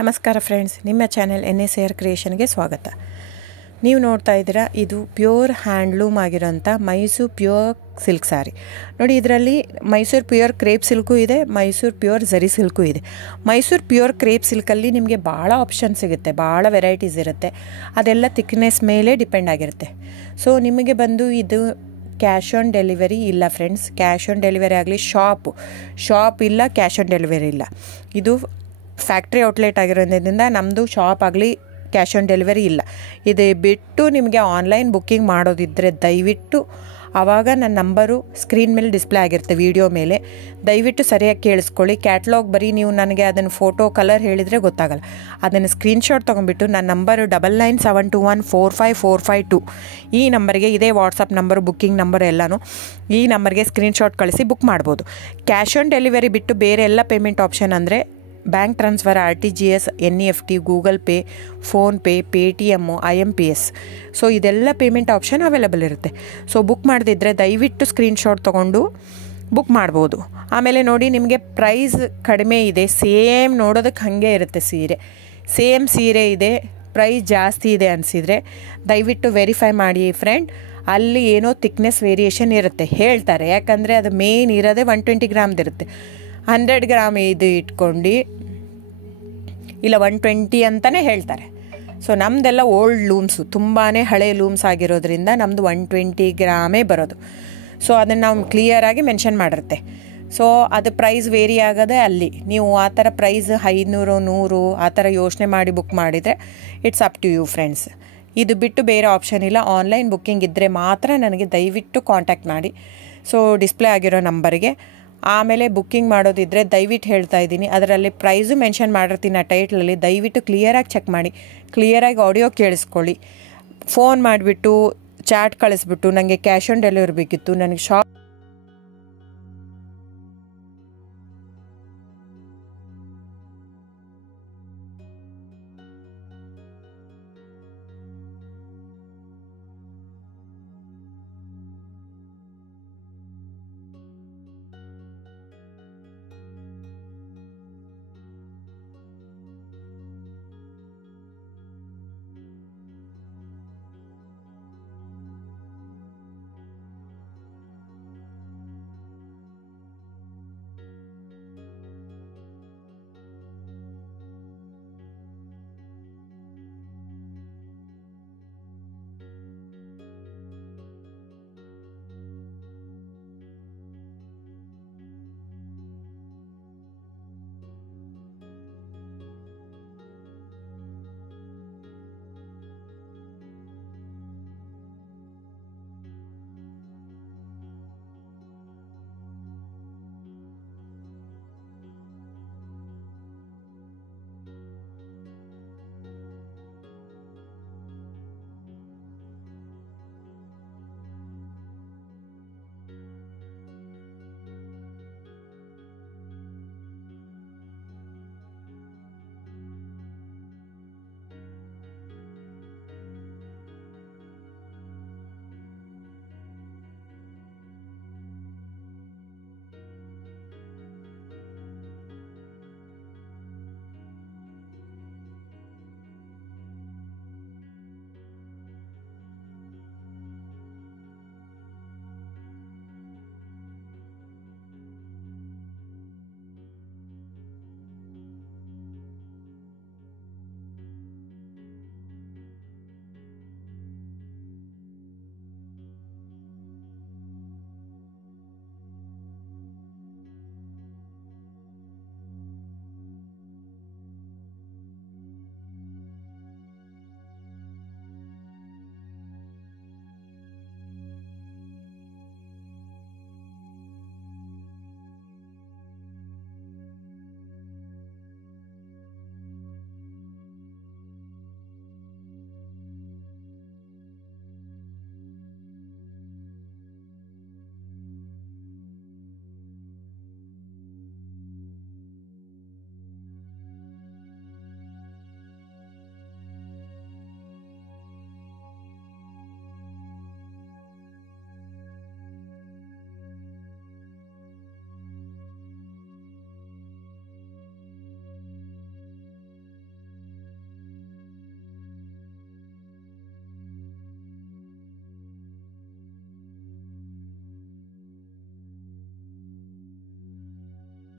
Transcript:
ನಮಸ್ಕಾರ ಫ್ರೆಂಡ್ಸ್, ನಿಮ್ಮ channel NSAR ಕ್ರಿಯೇಷನ್ಗೆ ಸ್ವಾಗತ. ನೀವು ನೋಡ್ತಾ ಇದ್ದೀರಾ, ಇದು ಪ್ಯೂರ್ ಹ್ಯಾಂಡ್ಲೂಮ್ ಆಗಿರೋಂಥ ಮೈಸೂರು ಪ್ಯೂರ್ ಸಿಲ್ಕ್ ಸ್ಯಾರಿ. ನೋಡಿ, ಇದರಲ್ಲಿ ಮೈಸೂರು ಪ್ಯೂರ್ ಕ್ರೇಪ್ ಸಿಲ್ಕು ಇದೆ, ಮೈಸೂರು ಪ್ಯೂರ್ ಝರಿ ಸಿಲ್ಕು ಇದೆ. ಮೈಸೂರು ಪ್ಯೂರ್ ಕ್ರೇಪ್ ಸಿಲ್ಕಲ್ಲಿ ನಿಮಗೆ ಭಾಳ ಆಪ್ಷನ್ ಸಿಗುತ್ತೆ, ಭಾಳ ವೆರೈಟೀಸ್ ಇರುತ್ತೆ. ಅದೆಲ್ಲ ಥಿಕ್ನೆಸ್ ಮೇಲೆ ಡಿಪೆಂಡ್ ಆಗಿರುತ್ತೆ. ಸೊ ನಿಮಗೆ ಬಂದು ಇದು ಕ್ಯಾಶ್ ಆನ್ ಡೆಲಿವರಿ ಇಲ್ಲ ಫ್ರೆಂಡ್ಸ್. ಕ್ಯಾಶ್ ಆನ್ ಡೆಲಿವರಿ ಆಗಲಿ, ಶಾಪ್ ಇಲ್ಲ, ಕ್ಯಾಶ್ ಆನ್ ಡೆಲಿವರಿ ಇಲ್ಲ. ಇದು ಫ್ಯಾಕ್ಟ್ರಿ ಔಟ್ಲೆಟ್ ಆಗಿರೋದ್ರಿಂದ ನಮ್ಮದು ಶಾಪ್ ಆಗಲಿ ಕ್ಯಾಶ್ ಆನ್ ಡೆಲಿವರಿ ಇಲ್ಲ. ಇದು ಬಿಟ್ಟು ನಿಮಗೆ ಆನ್ಲೈನ್ ಬುಕ್ಕಿಂಗ್ ಮಾಡೋದಿದ್ದರೆ ದಯವಿಟ್ಟು ಆವಾಗ ನನ್ನ ನಂಬರು ಸ್ಕ್ರೀನ್ ಮೇಲೆ ಡಿಸ್ಪ್ಲೇ ಆಗಿರುತ್ತೆ, ವಿಡಿಯೋ ಮೇಲೆ. ದಯವಿಟ್ಟು ಸರಿಯಾಗಿ ಕೇಳಿಸ್ಕೊಳ್ಳಿ. ಕ್ಯಾಟ್ಲಾಗ್ ಬರೀ ನೀವು ನನಗೆ ಅದನ್ನು ಫೋಟೋ ಕಲರ್ ಹೇಳಿದರೆ ಗೊತ್ತಾಗಲ್ಲ. ಅದನ್ನು ಸ್ಕ್ರೀನ್ಶಾಟ್ ತೊಗೊಂಡ್ಬಿಟ್ಟು ನನ್ನ ನಂಬರು 9972145452 ಈ ನಂಬರ್ಗೆ, ಇದೇ ವಾಟ್ಸಪ್ ನಂಬರು, ಬುಕ್ಕಿಂಗ್ ನಂಬರ್ ಎಲ್ಲನೂ ಈ ನಂಬರ್ಗೆ ಸ್ಕ್ರೀನ್ಶಾಟ್ ಕಳಿಸಿ ಬುಕ್ ಮಾಡ್ಬೋದು. ಕ್ಯಾಶ್ ಆನ್ ಡೆಲಿವರಿ ಬಿಟ್ಟು ಬೇರೆ ಎಲ್ಲ ಪೇಮೆಂಟ್ ಆಪ್ಷನ್ ಅಂದರೆ bank transfer, RTGS, NEFT, Google pay, PhonePe, Paytm, IMPS. So ಇದೆಲ್ಲ ಪೇಮೆಂಟ್ ಆಪ್ಷನ್ ಅವೈಲೇಬಲ್ ಇರುತ್ತೆ. ಸೊ ಬುಕ್ ಮಾಡದಿದ್ದರೆ ದಯವಿಟ್ಟು ಸ್ಕ್ರೀನ್ಶಾಟ್ ತೊಗೊಂಡು ಬುಕ್ ಮಾಡ್ಬೋದು. ಆಮೇಲೆ ನೋಡಿ, ನಿಮಗೆ ಪ್ರೈಸ್ ಕಡಿಮೆ ಇದೆ, ಸೇಮ್ ನೋಡೋದಕ್ಕೆ ಹಾಗೆ ಇರುತ್ತೆ ಸೇಮ್ ಸೀರೆ ಇದೆ, ಪ್ರೈಸ್ ಜಾಸ್ತಿ ಇದೆ ಅನಿಸಿದರೆ ದಯವಿಟ್ಟು ವೆರಿಫೈ ಮಾಡಿ ಫ್ರೆಂಡ್. ಅಲ್ಲಿ ಏನೋ ಥಿಕ್ನೆಸ್ ವೇರಿಯೇಷನ್ ಇರುತ್ತೆ, ಹೇಳ್ತಾರೆ. ಯಾಕಂದರೆ ಅದು ಮೇನ್ ಇರೋದೇ 120 ಗ್ರಾಮ್ದು ಇರುತ್ತೆ. 100 ಗ್ರಾಮ್ ಇದು ಇಟ್ಕೊಂಡು ಇಲ್ಲ 120 ಅಂತಲೇ ಹೇಳ್ತಾರೆ. ಸೊ ನಮ್ಮದೆಲ್ಲ ಓಲ್ಡ್ ಲೂಮ್ಸು, ತುಂಬಾ ಹಳೆ ಲೂಮ್ಸ್ ಆಗಿರೋದ್ರಿಂದ ನಮ್ಮದು 120 ಗ್ರಾಮೇ ಬರೋದು. ಸೊ ಅದನ್ನು ನಾವು ಕ್ಲಿಯರಾಗಿ ಮೆನ್ಷನ್ ಮಾಡಿರುತ್ತೆ. ಸೊ ಅದು ಪ್ರೈಸ್ ವೇರಿ ಆಗೋದೇ ಅಲ್ಲಿ. ನೀವು ಆ ಥರ ಪ್ರೈಸ್ 500, 100 ಆ ಥರ ಯೋಚನೆ ಮಾಡಿ ಬುಕ್ ಮಾಡಿದರೆ it's up to you friends. ಇದು ಬಿಟ್ಟು ಬೇರೆ ಆಪ್ಷನ್ ಇಲ್ಲ. ಆನ್ಲೈನ್ ಬುಕ್ಕಿಂಗ್ ಇದ್ದರೆ ಮಾತ್ರ ನನಗೆ ದಯವಿಟ್ಟು ಕಾಂಟ್ಯಾಕ್ಟ್ ಮಾಡಿ. ಸೊ ಡಿಸ್ಪ್ಲೇ ಆಗಿರೋ ನಂಬರ್ಗೆ. ಆಮೇಲೆ ಬುಕ್ಕಿಂಗ್ ಮಾಡೋದಿದ್ದರೆ ದಯವಿಟ್ಟು ಹೇಳ್ತಾ ಇದ್ದೀನಿ, ಅದರಲ್ಲಿ ಪ್ರೈಸು ಮೆನ್ಷನ್ ಮಾಡಿರ್ತೀನಿ ಆ ಟೈಟ್ಲಲ್ಲಿ. ದಯವಿಟ್ಟು ಕ್ಲಿಯರಾಗಿ ಚೆಕ್ ಮಾಡಿ, ಕ್ಲಿಯರಾಗಿ ಆಡಿಯೋ ಕೇಳಿಸ್ಕೊಳ್ಳಿ. ಫೋನ್ ಮಾಡಿಬಿಟ್ಟು ಚಾಟ್ ಕಳಿಸ್ಬಿಟ್ಟು ನನಗೆ ಕ್ಯಾಶ್ ಆನ್ ಡೆಲಿವರಿ ಬೇಕಿತ್ತು, ನನಗೆ